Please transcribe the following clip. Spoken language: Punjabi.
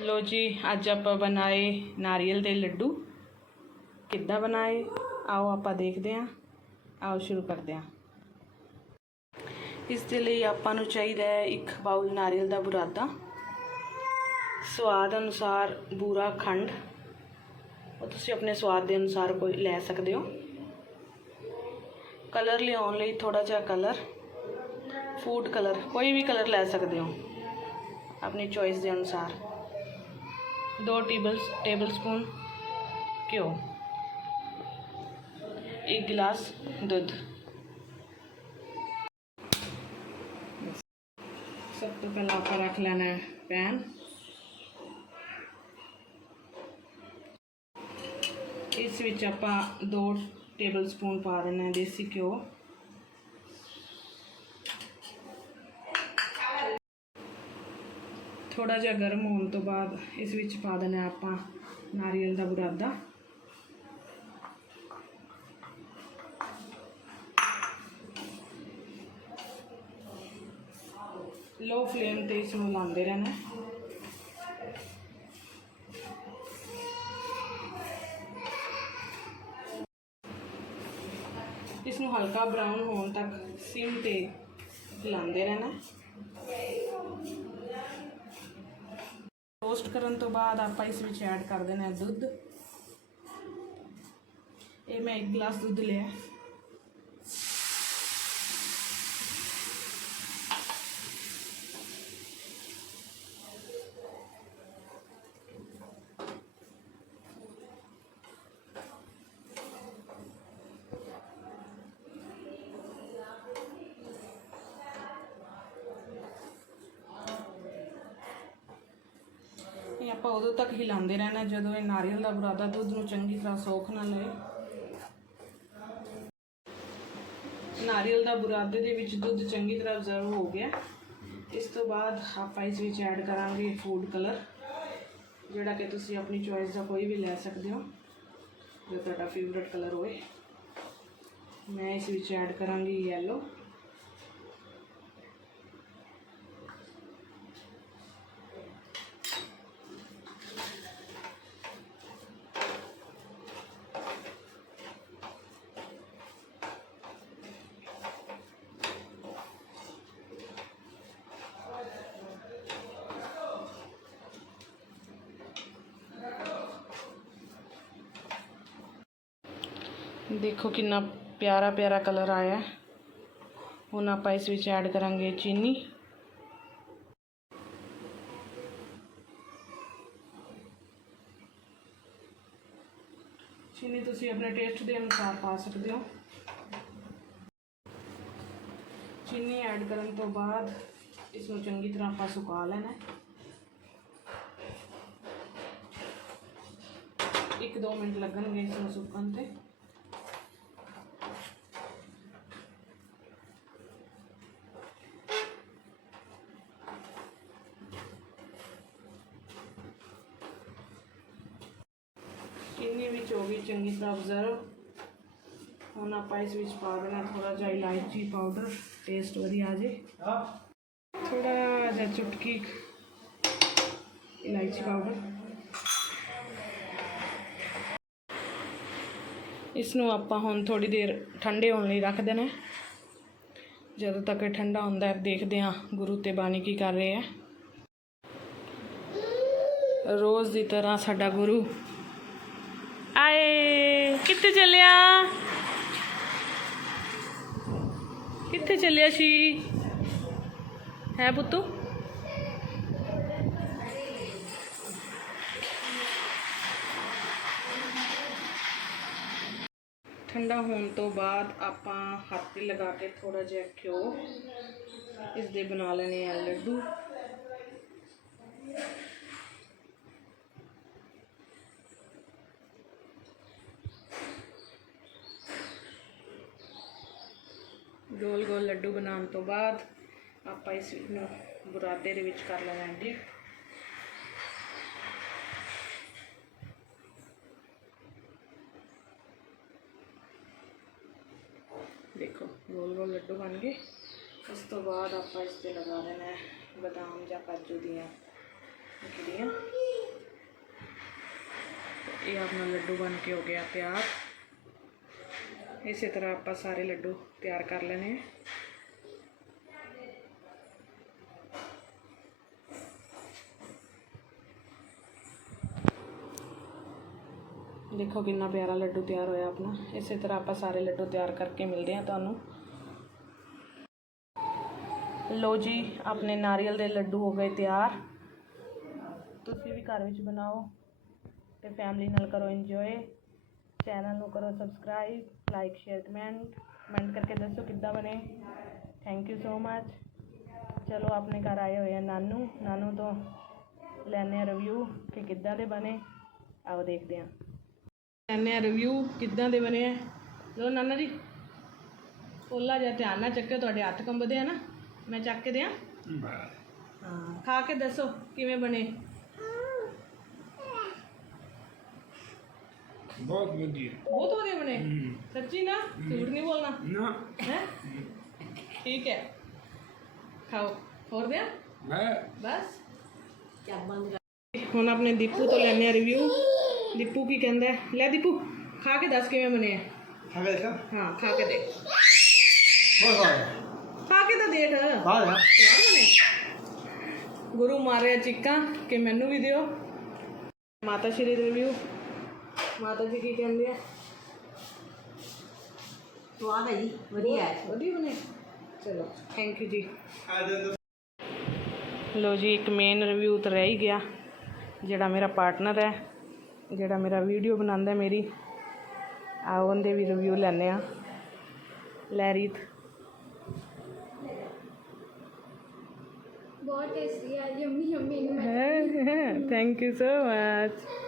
ਲੋ ਜੀ, ਅੱਜ ਆਪਾਂ ਬਣਾਏ ਨਾਰੀਅਲ ਦੇ ਲੱਡੂ। ਕਿੱਦਾਂ ਬਣਾਏ? ਆਓ ਆਪਾਂ ਦੇਖਦੇ ਹਾਂ। ਆਓ ਸ਼ੁਰੂ ਕਰਦੇ ਹਾਂ। ਇਸ ਦੇ ਲਈ ਆਪਾਂ ਨੂੰ ਚਾਹੀਦਾ ਹੈ ਇੱਕ ਬਾਉਲ ਨਾਰੀਅਲ ਦਾ ਬੁਰਾਦਾ। ਸਵਾਦ ਅਨੁਸਾਰ ਬੂਰਾ ਖੰਡ। ਉਹ ਤੁਸੀਂ ਆਪਣੇ ਸਵਾਦ ਦੇ ਅਨੁਸਾਰ ਕੋਈ ਲੈ ਸਕਦੇ ਹੋ। ਕਲਰ ਲਿਆਉਣ ਲਈ ਥੋੜਾ ਜਿਹਾ ਕਲਰ। ਫੂਡ ਕਲਰ, ਕੋਈ ਵੀ ਕਲਰ ਲੈ ਸਕਦੇ ਹੋ। ਆਪਣੀ ਚੋਇਸ ਦੇ ਅਨੁਸਾਰ। दो टेबल टेबल स्पून घ्यो। एक गिलास दूध। सब तो पहले आप रख लेना है पैन। इस आप दो टेबल स्पून पा देना देसी घ्यो। ਥੋੜਾ ਜਿਹਾ ਗਰਮ ਹੋਣ ਤੋਂ ਬਾਅਦ ਇਸ ਵਿੱਚ ਪਾ ਦੇਣਾ ਆਪਾਂ ਨਾਰੀਅਲ ਦਾ ਬੁਰਾਦਾ। ਲੋ ਫਲੇਮ ਤੇ ਇਸ ਨੂੰ ਲਾਉਂਦੇ ਰਹਿਣਾ। ਇਸ ਨੂੰ ਹਲਕਾ ਬਰਾਊਨ ਹੋਣ ਤੱਕ ਸਿਮ ਤੇ ਲਾਉਂਦੇ ਰਹਿਣਾ। ਰੋਸਟ ਕਰਨ ਤੋਂ ਬਾਅਦ ਆਪਾਂ ਇਸ ਵਿੱਚ ਐਡ ਕਰ ਦੇਣਾ ਦੁੱਧ। ਇਹ ਮੈਂ ਇੱਕ ਗਲਾਸ ਦੁੱਧ ਲਿਆ। ਆਪਾਂ ਉਦੋਂ ਤੱਕ ਹਿਲਾਉਂਦੇ ਰਹਿਣਾ, ਜਦੋਂ ਇਹ ਨਾਰੀਅਲ ਦਾ ਬੁਰਾਦਾ ਦੁੱਧ ਨੂੰ ਚੰਗੀ ਤਰ੍ਹਾਂ ਸੋਖ ਨਾ ਲਏ। ਨਾਰੀਅਲ ਦਾ ਬੁਰਾਦੇ ਦੇ ਵਿੱਚ ਦੁੱਧ ਚੰਗੀ ਤਰ੍ਹਾਂ ਅਬਜ਼ਰਵ ਹੋ ਗਿਆ। ਇਸ ਤੋਂ ਬਾਅਦ ਆਪਾਂ ਇਸ ਵਿੱਚ ਐਡ ਕਰਾਂਗੇ ਫੂਡ ਕਲਰ ਜਿਹੜਾ ਕਿ ਤੁਸੀਂ ਆਪਣੀ ਚੋਇਸ ਦਾ ਕੋਈ ਵੀ ਲੈ ਸਕਦੇ ਹੋ, ਜੋ ਤੁਹਾਡਾ ਫੇਵਰਟ ਕਲਰ ਹੋਵੇ ਮੈਂ ਇਸ ਵਿੱਚ ਐਡ ਕਰਾਂਗੀ ਯੈਲੋ ਦੇਖੋ ਕਿੰਨਾ ਪਿਆਰਾ ਪਿਆਰਾ ਕਲਰ ਆਇਆ ਹੈ। ਹੁਣ ਆਪਾਂ ਇਸ ਵਿੱਚ ਐਡ ਕਰਾਂਗੇ ਚੀਨੀ ਚੀਨੀ ਤੁਸੀਂ ਆਪਣੇ ਟੇਸਟ ਦੇ ਅਨੁਸਾਰ ਪਾ ਸਕਦੇ ਹੋ ਚੀਨੀ ਐਡ ਕਰਨ ਤੋਂ ਬਾਅਦ ਇਸ ਨੂੰ ਚੰਗੀ ਤਰ੍ਹਾਂ ਆਪਾਂ ਸੁਕਾ ਲੈਣਾ ਹੈ ਇੱਕ ਦੋ ਮਿੰਟ ਲੱਗਣਗੇ ਇਸ ਨੂੰ ਸੁੱਕਣ ਤੇ ਚੀਨੀ ਵਿੱਚ ਹੋ ਗਈ ਚੰਗੀ ਤਰ੍ਹਾਂ ਅਬਜ਼ਰਵ ਹੁਣ ਆਪਾਂ ਇਸ ਵਿੱਚ ਪਾ ਦੇਣਾ ਥੋੜਾ ਜਿਹਾ ਇਲਾਇਚੀ ਪਾਊਡਰ ਟੇਸਟ ਵਧੀਆ ਆ ਜੇ। ਥੋੜਾ ਜਿਹਾ ਚੁਟਕੀ ਇਲਾਇਚੀ ਪਾਊਡਰ ਇਸ ਨੂੰ ਆਪਾਂ ਹੁਣ ਥੋੜੀ ਦੇਰ ਠੰਡੇ ਹੋਣ ਲਈ ਰੱਖ ਦੇਣਾ। ਜਦੋਂ ਤੱਕ ਇਹ ਠੰਡਾ ਹੁੰਦਾ ਹੈ, ਦੇਖਦੇ ਹਾਂ ਗੁਰੂ ਤੇ ਬਾਣੀ ਕੀ ਕਰ ਰਹੇ ਆ ਰੋਜ਼ ਦੀ ਤਰ੍ਹਾਂ ਸਾਡਾ ਗੁਰੂ ਆਏ ਕਿੱਥੇ ਚੱਲਿਆ ਕਿੱਥੇ ਚੱਲਿਆ ਸੀ ਹੈ ਪੁੱਤੂ ਠੰਡਾ ਹੋਣ ਤੋਂ ਬਾਅਦ ਆਪਾਂ ਹੱਥ ਤੇ ਲਗਾ ਕੇ ਥੋੜਾ ਜਿਹਾ ਘਿਓ ਇਸ ਦੇ ਬਣਾ ਲੈਣੇ ਆ ਲੱਡੂ ਗੋਲ ਗੋਲ ਲੱਡੂ ਬਣਾਉਣ ਤੋਂ ਬਾਅਦ ਆਪਾਂ ਇਸ ਨੂੰ ਬੁਰਾਦੇ ਦੇ ਵਿੱਚ ਕਰ ਲੈਣਾ ਹੈ ਦੇਖੋ, ਗੋਲ ਗੋਲ ਲੱਡੂ ਬਣ ਗਏ। ਉਸ ਤੋਂ ਬਾਅਦ ਆਪਾਂ ਇਸ ਤੇ ਲਗਾ ਦੇਣਾ ਹੈ ਬਦਾਮ ਜਾਂ ਕਾਜੂ ਦੀਆਂ ਕਿਹੜੀਆਂ ਇਹ ਆਪਣਾ ਲੱਡੂ ਬਣ ਕੇ ਹੋ ਗਿਆ ਤਿਆਰ। ਇਸੇ ਤਰ੍ਹਾਂ ਆਪਾਂ ਸਾਰੇ ਲੱਡੂ ਤਿਆਰ ਕਰ ਲੈਣੇ ਆ ਦੇਖੋ ਕਿੰਨਾ ਪਿਆਰਾ ਲੱਡੂ ਤਿਆਰ ਹੋਇਆ ਆਪਣਾ। ਇਸੇ ਤਰ੍ਹਾਂ ਆਪਾਂ ਸਾਰੇ ਲੱਡੂ ਤਿਆਰ ਕਰਕੇ ਮਿਲਦੇ ਹਾਂ ਤੁਹਾਨੂੰ। ਲੋ ਜੀ, ਆਪਣੇ ਨਾਰੀਅਲ ਦੇ ਲੱਡੂ ਹੋ ਗਏ ਤਿਆਰ। ਤੁਸੀਂ ਵੀ ਘਰ ਵਿੱਚ ਬਣਾਓ ਤੇ ਫੈਮਿਲੀ ਨਾਲ ਕਰੋ ਇੰਜੋਏ ਚੈਨਲ ਨੂੰ ਕਰੋ subscribe like share comment comment ਕਰਕੇ ਦੱਸੋ ਕਿੱਦਾਂ ਬਣੇ ਥੈਂਕ ਯੂ ਸੋ ਮਚ ਚਲੋ ਆਪਣੇ ਘਰ ਆਏ ਹੋਏ ਆ ਨਾਨੂ ਨਾਨੂ ਤੋਂ ਲੈਣੇ ਆ ਰਿਵਿਊ ਕਿ ਕਿੱਦਾਂ ਦੇ ਬਣੇ ਆਓ ਦੇਖਦੇ ਹਾਂ ਲੈਣੇ ਆ ਰਿਵਿਊ ਕਿੱਦਾਂ ਦੇ ਬਣੇ ਆ ਲੋ ਨਾਨਾ ਜੀ ਪੋਲਾ ਜਿਹਾ ਧਿਆਨ ਨਾਲ ਚੱਕਿਓ ਤੁਹਾਡੇ ਹੱਥ ਕੰਬਦੇ ਆ ਨਾ ਮੈਂ ਚੱਕ ਕੇ ਦਿਆਂ ਹਾਂ ਖਾ ਕੇ ਦੱਸੋ ਕਿਵੇਂ ਬਣੇ ਬਹੁਤ ਵਧੀਆ। ਬਹੁਤ ਵਧੀਆ ਬਣੇ। ਸੱਚੀ ਨਾ? ਝੂਠ ਨਹੀਂ ਬੋਲਣਾ। ਨਾ। ਹੈ? ਠੀਕ ਹੈ। ਖਾਓ। ਹੋਰ ਦਿਆਂ? ਮੈਂ ਬਸ। ਹੁਣ ਆਪਣੇ ਦੀਪੂ ਤੋਂ ਲੈਣੇ ਆ ਰਿਵਿਊ ਦੀਪੂ ਕੀ ਕਹਿੰਦਾ ਹੈ? ਲੈ ਦੀਪੂ ਖਾ ਕੇ ਦੱਸ ਕਿਵੇਂ ਬਣੇ ਆ? ਖਾਵੇ ਦੇਖਾ। ਹਾਂ ਖਾ ਕੇ ਦੇਖ। ਬਹੁਤ ਵਧੀਆ ਖਾ ਕੇ ਤਾਂ ਦੇਖ। ਬਾਹਰ ਆ ਯਾਰ ਬਣੇ? ਗੁਰੂ ਮਾਰਿਆ ਚੀਕਾਂ ਕਿ ਮੈਨੂੰ ਵੀ ਦਿਓ। ਮਾਤਾ ਸ਼੍ਰੀ ਦੇ ਰਿਵਿਊ ਮਾਤਾ ਜੀ ਕੀ ਕਹਿੰਦੇ ਆ? ਸਵਾਦ ਹੈ ਜੀ ਵਧੀਆ ਹੈ। ਵਧੀਆ ਬਣੇ? ਚਲੋ ਥੈਂਕ ਯੂ ਜੀ। ਲੋ ਜੀ ਇੱਕ ਮੇਨ ਰਿਵਿਊ ਤਾਂ ਰਹਿ ਹੀ ਗਿਆ ਜਿਹੜਾ ਮੇਰਾ ਪਾਰਟਨਰ ਹੈ ਜਿਹੜਾ ਮੇਰਾ ਵੀਡੀਓ ਬਣਾਉਂਦਾ ਹੈ ਮੇਰੀ। ਆਓ ਉਹਦੇ ਵੀ ਰਿਵਿਊ ਲੈਣੇ ਆ ਲੈ ਰੀਤ। ਬਹੁਤ ਟੇਸਟੀ ਹੈ yummy yummy thank you so much